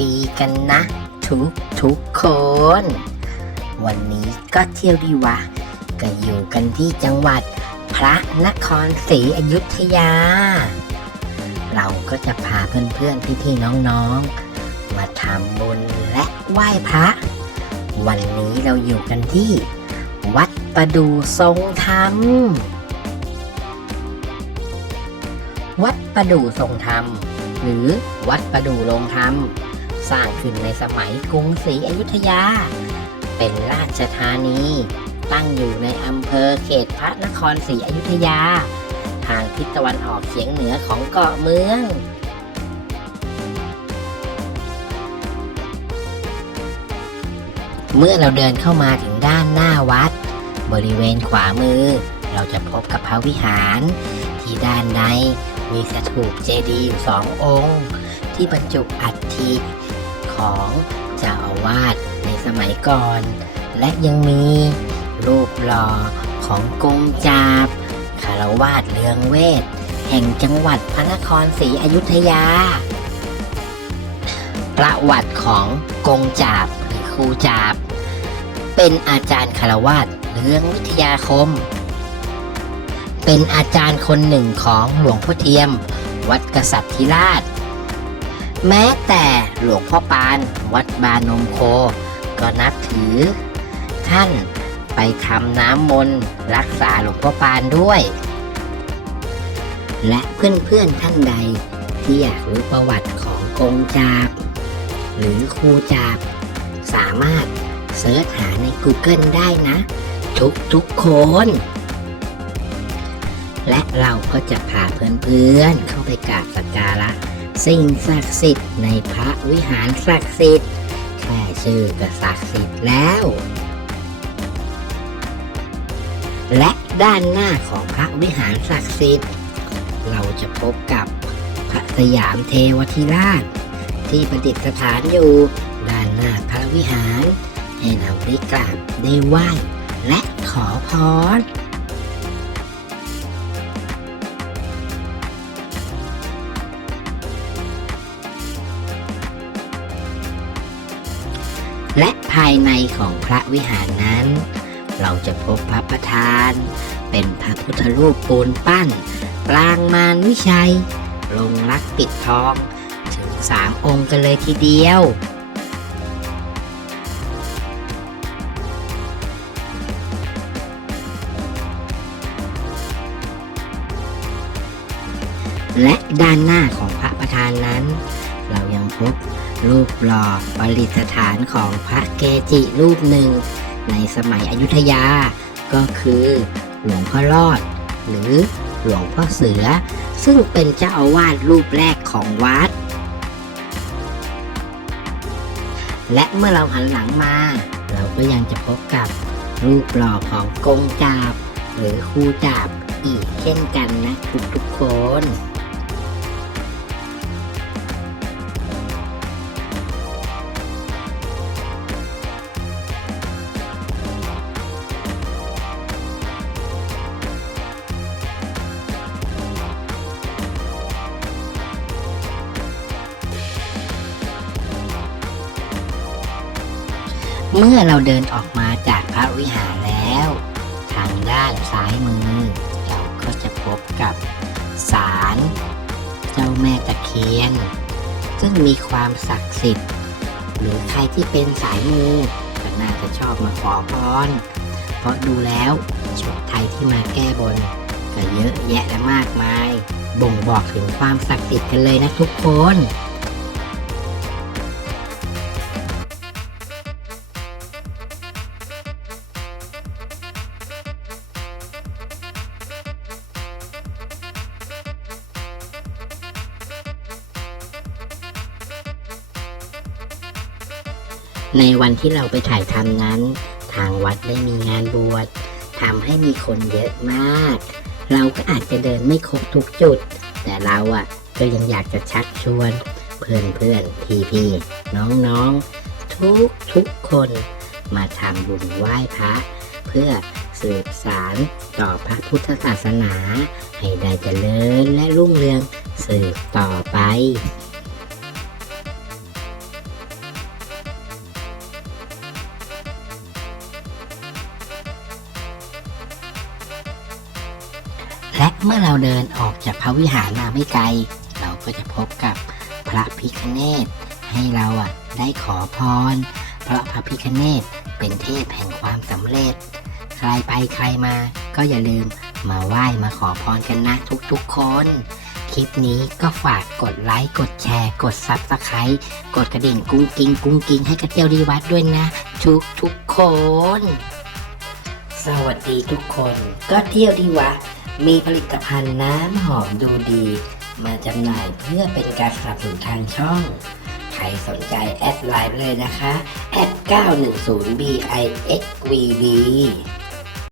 ดีกันนะ ทุกทุกคน วันนี้ก็เที่ยวดีวะก็อยู่กันที่จังหวัดพระนครศรีอยุธยา เราก็จะพาเพื่อนๆพี่ๆน้องๆ มาทำบุญและไหว้พระ วันนี้เราอยู่กันที่ วัดประดูทรงธรรม วัดประดูทรงธรรม หรือวัดประดูโรงธรรม สร้างขึ้นในสมัยกรุงศรีอยุธยา เป็นราชธานี ตั้งอยู่ในอำเภอเขตพระนครศรีอยุธยา ทางทิศตะวันออกเฉียงเหนือของเกาะเมืองเมื่อเราเดินเข้ามาถึงด้านหน้าวัด บริเวณขวามือ เราจะพบกับพระวิหาร ที่ด้านในมีสถูปเจดีย์อยู่สององค์ ที่บรรจุอัฐิ ของเจ้าอาวาสในสมัยก่อน และยังมีรูปหล่อของกงจาบคารวาสเลืองเวท แห่งจังหวัดพระนครศรีอยุธยา ประวัติของกงจาบหรือครูจาบ เป็นอาจารย์คารวาสเลืองวิทยาคม เป็นอาจารย์คนหนึ่งของหลวงพ่อเทียม วัดกษัตริย์ธิราช แม้แต่หลวงพ่อปานวัดบานมโค ก็นับถือ ท่านไปทำน้ำมนต์รักษาหลวงพ่อปานด้วย และเพื่อนๆท่านใดที่อยากรู้ประวัติของกงจาบหรือครูจาบสามารถเสิร์ชหาใน Google ได้นะ ทุกทุกคน และเราก็จะพาเพื่อนๆเข้าไปกราบสักการะ สิ่งศักดิ์สิทธิ์ในพระวิหารศักดิ์สิทธิ์แค่ชื่อก็ศักดิ์สิทธิ์แล้ว และด้านหน้าของพระวิหารศักดิ์สิทธิ์ เราจะพบกับพระสยามเทวทิราช ที่ประดิษฐานอยู่ด้านหน้าพระวิหาร ให้เราได้กราบได้ไหว้และขอพร และภายในของพระวิหารนั้น เราจะพบพระประธาน เป็นพระพุทธรูปปูนปั้น ปรางมารวิชัย ลงรักปิดทอง ถึงสามองค์กันเลยทีเดียวและด้านหน้าของพระประธานนั้น พบรูปหล่อประดิษฐานของพระเกจิรูปหนึ่ง ในสมัยอยุธยา ก็คือ หลวงพ่อรอด หรือหลวงพ่อเสือ ซึ่งเป็นเจ้าอาวาสรูปแรกของวัด และเมื่อเราหันหลังมา เราก็ยังจะพบกับรูปหล่อของกงจาบ หรือครูจาบอีกเช่นกันนะทุกๆคน เมื่อเราเดินออกมาจากพระวิหารแล้ว ทางด้านซ้ายมือ เราก็จะพบกับศาลเจ้าแม่ตะเคียน ซึ่งมีความศักดิ์สิทธิ์ หรือใครที่เป็นสายมูก็น่าจะชอบมาขอพรเพราะดูแล้วชุดไทยที่มาแก้บนก็เยอะแยะและมากมาย บ่งบอกถึงความศักดิ์สิทธิ์กันเลยนะทุกคน ในวันที่เราไปถ่ายทำนั้น ทางวัดได้มีงานบวชทำให้มีคนเยอะมาก เราก็อาจจะเดินไม่ครบทุกจุด แต่เราอะก็ยังอยากจะชักชวน เพื่อนเพื่อนพี่พี่น้องน้องๆ ทุกทุกคนมาทำบุญไหว้พระ เพื่อสืบสารต่อพระพุทธศาสนา ให้ได้เจริญและรุ่งเรืองสืบต่อไป และเมื่อเราเดินออกจากพระวิหารมาไม่ไกล เราก็จะพบกับพระพิคเนตให้เราอะได้ขอพร เพราะพระพิคเนตเป็นเทพแห่งความสำเร็จ ใครไปใครมาก็อย่าลืมมาไหว้มาขอพรกันนะทุกๆคน คลิปนี้ก็ฝากกดไลค์ กดแชร์ กดซับสไครต์กดกระดิ่งกุ้งกิ้งกุ้งกิ้งให้กระเจียวดีวัดด้วยนะ ทุกทุกๆคน สวัสดีทุกคน ก็เที่ยวดีวะ มีผลิตภัณฑ์น้ำหอมดูดี มาจำหน่ายเพื่อเป็นการสนับสนุนทางช่อง ใครสนใจแอดไลน์เลยนะคะแอด910 bixvb